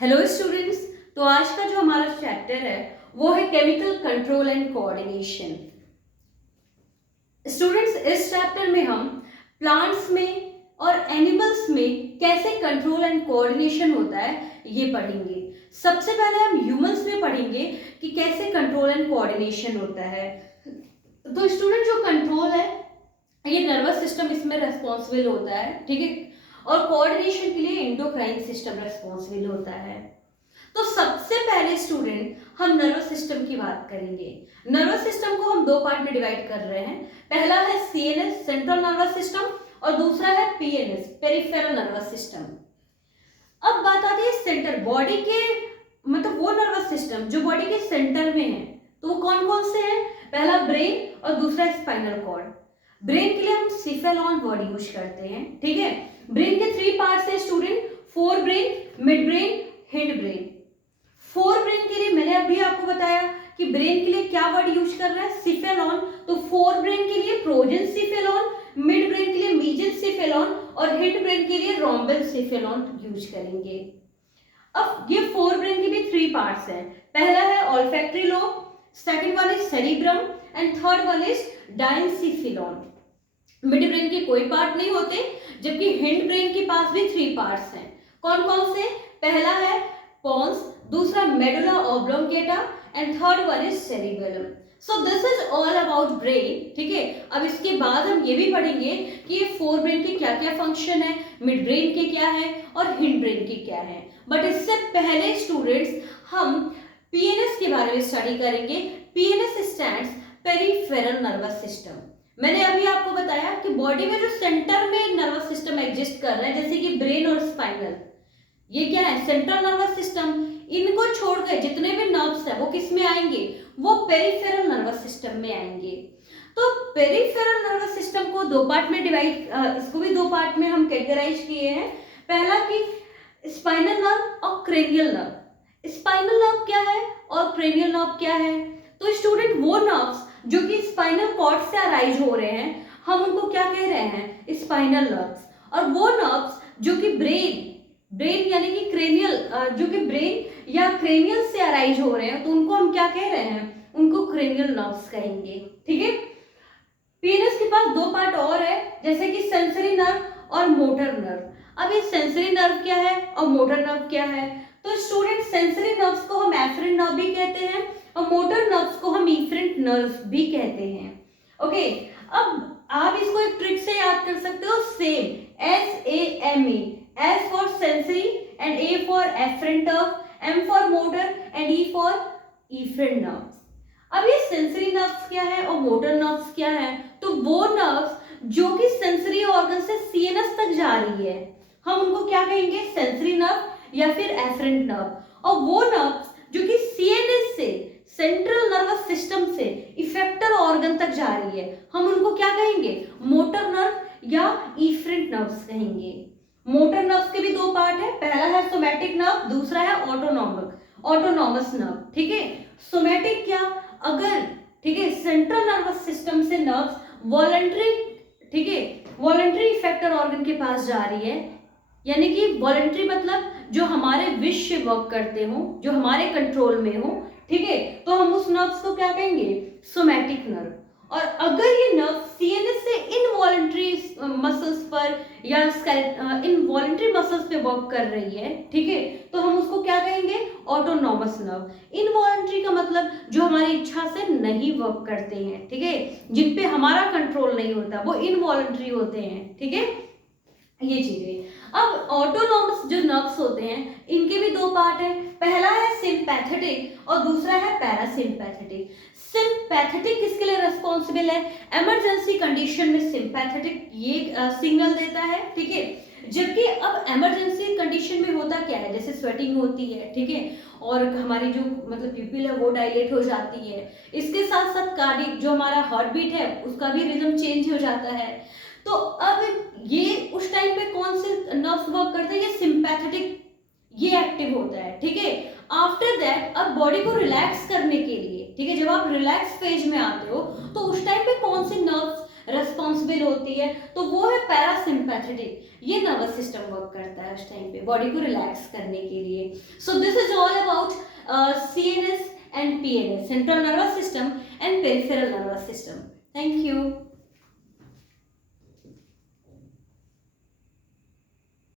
Hello students. तो आज का जो हमारा चैप्टर है वो है chemical control and coordination. Students, इस चैप्टर में हम प्लांट्स में और एनिमल्स में कैसे कंट्रोल एंड कोऑर्डिनेशन होता है ये पढ़ेंगे। सबसे पहले हम ह्यूमंस में पढ़ेंगे कि कैसे कंट्रोल एंड कोऑर्डिनेशन होता है। तो स्टूडेंट, जो कंट्रोल है ये नर्वस सिस्टम इसमें रेस्पॉन्सिबल होता है, ठीक है, और कोऑर्डिनेशन के लिए एंडोक्राइन सिस्टम रेस्पॉन्सिबल होता है। तो सबसे पहले स्टूडेंट हम नर्वस सिस्टम की बात करेंगे। नर्वस सिस्टम को हम दो पार्ट में डिवाइड कर रहे हैं। पहला है सीएनएस सेंट्रल नर्वस सिस्टम और दूसरा है पीएनएस पेरिफेरल नर्वस सिस्टम। अब बात आती है सेंटर बॉडी के, मतलब वो नर्वस सिस्टम जो बॉडी के सेंटर में है। तो वो कौन कौन से हैं? पहला ब्रेन और दूसरा स्पाइनल कॉर्ड। ब्रेन के लिए हम सिफेलॉन वर्ड यूज करते हैं, ठीक है। ब्रेन के 3 पार्ट्स है student, fore brain, mid brain, hind brain. Fore brain के लिए मैंने अभी आपको बताया कि ब्रेन के लिए क्या वर्ड यूज कर रहा है, सिफेलॉन। तो फोर ब्रेन के लिए प्रोजन सिफेलॉन, मिड ब्रेन के लिए मीजन सिफेलॉन और हिंड ब्रेन के लिए रोम्बल सिफेलॉन यूज करेंगे। अब ये फोर ब्रेन के भी 3 पार्ट्स हैं। पहला है olfactory lobe, second one is cerebrum and third one is diencephalon. Mid brain के कोई पार्ट नहीं होते, जबकि हिंड ब्रेन के पास भी 3 पार्ट्स हैं। कौन कौन से? पहला है पोन्स, दूसरा medulla oblongata and third one is cerebellum. So this is all about brain, ठीक है। अब इसके बाद हम ये भी पढ़ेंगे कि ये फोर ब्रेन के क्या क्या फंक्शन है, मिड ब्रेन के क्या है और हिंड ब्रेन के क्या है। बट इससे पहले स्टूडेंट्स हम पीएनएस के बारे में स्टडी करेंगे। PNS stands peripheral nervous system. मैंने अभी आपको बताया कि बॉडी में जो सेंटर में नर्वस सिस्टम एग्जिस्ट कर रहा है, जैसे कि ब्रेन और स्पाइनल, ये क्या है? Central nervous system. इनको छोड़कर जितने भी नर्व्स है वो किस में आएंगे? वो पेरिफेरल नर्वस सिस्टम में आएंगे। तो पेरिफेरल नर्वस सिस्टम को दो पार्ट में डिवाइड, इसको भी दो पार्ट में हम कैटेगराइज किए हैं। पहला कि स्पाइनल नर्व और क्रेनियल नर्व। स्पाइनल नर्व क्या है और क्रेनियल नर्व क्या है? तो स्टूडेंट, वो नर्व्स जो कि स्पाइनल कॉर्ड से अराइज हो रहे हैं, हम उनको क्या कह रहे हैं? Spinal nerves. और वो नर्व्स जो कि ब्रेन यानी कि क्रेनियल, जो कि ब्रेन या क्रेनियल से अराइज हो रहे हैं, तो उनको हम क्या कह रहे हैं? उनको क्रेनियल नर्व्स कहेंगे, ठीक है। पीनस के पास 2 पार्ट और है, जैसे कि सेंसरी नर्व और मोटर नर्व। अब ये सेंसरी नर्व क्या है और मोटर नर्व क्या है? तो स्टूडेंट, सेंसरी नर्व्स को हम एफरेंट नर्व भी कहते हैं और मोटर नर्व्स को हम इफरेंट नर्व्स भी कहते हैं। ओके, अब आप इसको एक ट्रिक से याद कर सकते हो, same SAME, S for sensory and A for afferent nerve, M for motor and E for efferent nerves. अब ये सेंसरी नर्व्स क्या है और मोटर नर्व्स क्या है? तो वो नर्व्स जो कि सेंसरी ऑर्गन से सीएनएस तक जा रही है, हम उनको क्या कहेंगे? सेंसरी नर्व या फिर एफरेंट नर्व। और वो नर्व्स जो कि सीएनएस से सेंट्रल नर्वस सिस्टम से इफेक्टर ऑर्गन तक जा रही है, हम उनको क्या कहेंगे? मोटर नर्व या इफरेंट नर्व्स कहेंगे। मोटर नर्व्स के भी 2 पार्ट है, पहला है सोमैटिक नर्व, दूसरा है ऑटोनॉमस नर्व, ठीक है। सोमैटिक क्या? अगर, ठीक है, सेंट्रल नर्वस सिस्टम से नर्व्स वॉलंटरी, ठीक है, वॉलंटरी इफेक्टर ऑर्गन के पास जा रही है, यानी कि वॉलंटरी मतलब जो हमारे विश से वर्क करते हो, जो हमारे कंट्रोल में हो, ठीक है, तो हम उस नर्व्स को क्या कहेंगे? Somatic nerve. और अगर ये नर्व सीएनएस से इनवॉलंटरी मसल्स पर या इनवॉलंटरी मसल्स पे वर्क कर रही है, ठीक है, तो हम उसको क्या कहेंगे? Autonomous nerve. इनवॉलंटरी का मतलब जो हमारी इच्छा से नहीं वर्क करते हैं, ठीक है, जिन पे हमारा कंट्रोल नहीं होता, वो इनवॉलंटरी होते हैं, ठीक है, ये चीजें। अब ऑटोनॉमस जो नर्व्स होते हैं, इनके भी 2 पार्ट है, पहला है सिंपैथेटिक और दूसरा है पैरासिम्पैथेटिक। सिंपैथेटिक किसके लिए रिस्पॉन्सिबल है? इमरजेंसी कंडीशन में सिंपैथेटिक ये सिग्नल देता है, ठीक है। जबकि अब इमरजेंसी कंडीशन में होता क्या है? जैसे स्वेटिंग होती है, ठीक है, और हमारी जो मतलब प्यूपिल है वो डायलेट हो जाती है, इसके साथ साथ कार्डिक जो हमारा हार्ट बीट है उसका भी रिदम चेंज हो जाता है। तो अब ये उस टाइम पे कौन से नर्व्स वर्क करते हैं? ये सिंपैथेटिक, ये एक्टिव होता है, ठीक है। आफ्टर दैट, अब बॉडी को रिलैक्स करने के लिए, ठीक है, जब आप रिलैक्स फेज में आते हो तो उस टाइम पे कौन से नर्व्स रिस्पॉन्सिबल होती है, तो वो है पैरासिम्पैथेटिक। ये नर्वस सिस्टम वर्क करता है उस टाइम पे बॉडी को रिलैक्स करने के लिए। So this is all about CNS and PNS, central nervous system and peripheral nervous system. Thank you.